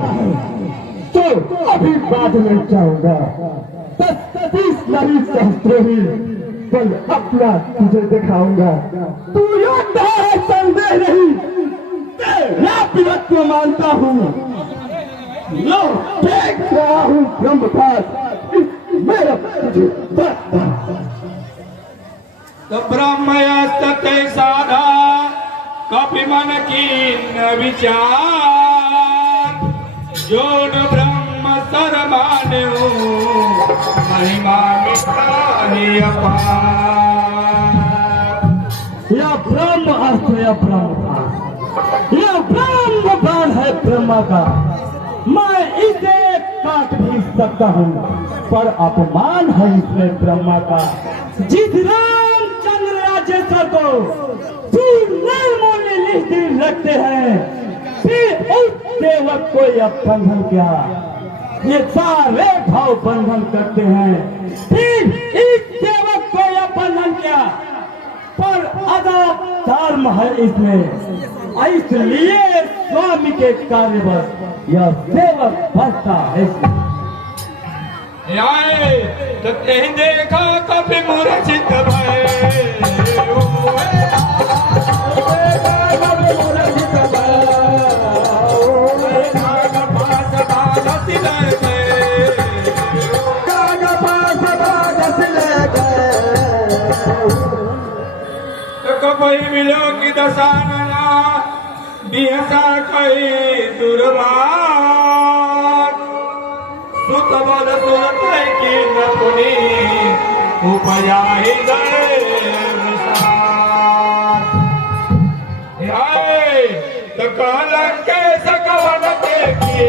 है तो अभी बाद में जाऊंगा। 30 नवी सहस्त्रोही कल अपना तुझे दिखाऊंगा। तू योद्धा है संदेह नहीं, तेरा वीरत्व मानता हूँ। लो देख रहा हूँ ब्रह्मदास, मेरा तुझे बता। तो ब्रह्मयस्तते साधा कपि मन कीन विचार, जोन ब्रह्म सरमान्यो महिमा मिठाई अपार। यह ब्रह्म अस्त्र, यह ब्रह्म था, यह ब्रह्म बाण है ब्रह्मा का। मैं इसे काट भी सकता हूँ, पर अपमान है इसमें ब्रह्मा का। जिस रामचंद्र राजेश्वर को फिर निर्मूल्य लिख रखते हैं, फिर उस सेवक को यह बंधन क्या, ये सारे भाव बंधन करते हैं, फिर इस सेवक को यह बंधन क्या। पर अदाब धर्म है इसमें, इसलिए स्वामी के कार्यवश यह सेवक बसता है। आए तो तेह देखा कभी मूर्छित भय, कपई मिलो की दशानना बिहसा कई दुर्बार, सुत बल सुत की न पुनी उपया ही गए तो कहला के सकवन के की